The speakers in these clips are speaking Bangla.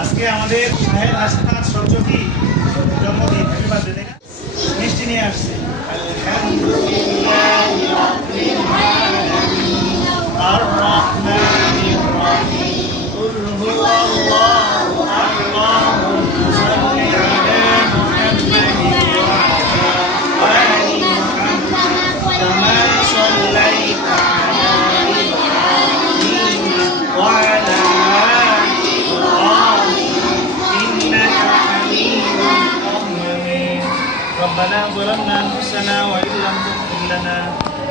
আজকে আমাদের সাহেব হাসনাত সরচকি জন্মদিন মিষ্টি নিয়ে আসছে। ربنا ظلمنا أنفسنا وإن لم تغفر لنا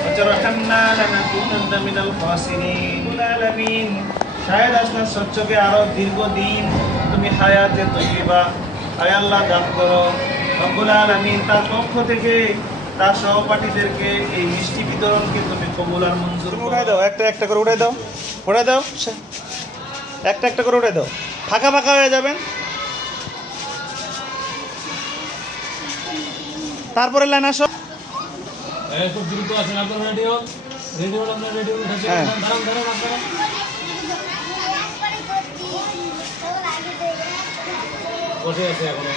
وترحمنا لنكونن من الخاسرين العالمين শাহেদ আসনার স্বচ্ছকে আরো দীর্ঘদিন তুমি হায়াতে তৈবা হায় আল্লাহ দান করো রব্বুল আলামিন তার পক্ষ থেকে তার সহপাঠীদেরকে এই মিষ্টি বিতরণকে তুমি কবুল আর মঞ্জুর উড়াই দাও একটা একটা করে উড়াই দাও উড়াই দাও একটা একটা করে উড়াই দাও ফাঁকা ফাঁকা হয়ে যাবেন তারপরে লাইন আসো। খুব দ্রুত আছেন আপনার আপনার হ্যাঁ। দাঁড়ান দাঁড়ান আপনারা। বসে আছে এখনও।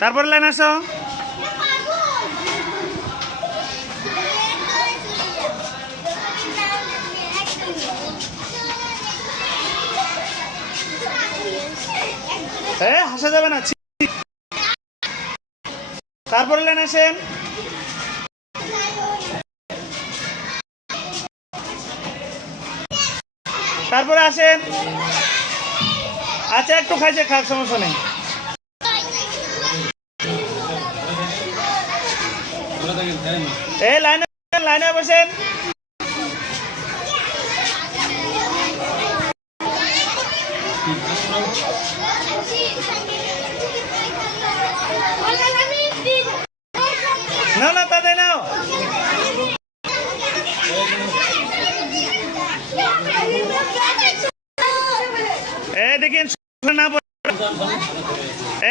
তারপরে লাইন আসো। হ্যাঁ হাসা যাবে না। তারপরে লাইন আসেন। তারপরে আসেন। আচ্ছা একটু খাইছে, খাক, সমস্যা নেই। এই লাইনে লাইনে বসেন। না না তাদের নাও এই দেখেন না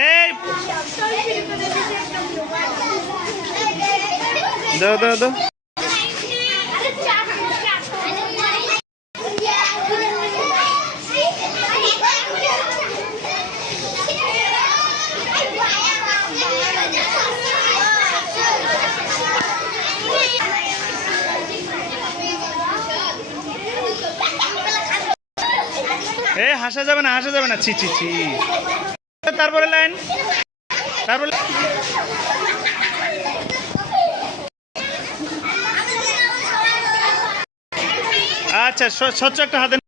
এই। দাও দাও দাও এ, হাসা যাবে না, হাসা যাবে না। ছি ছি ছি। তারপরে লাইন। তারপরে আচ্ছা স্বচ্ছ একটা হাতে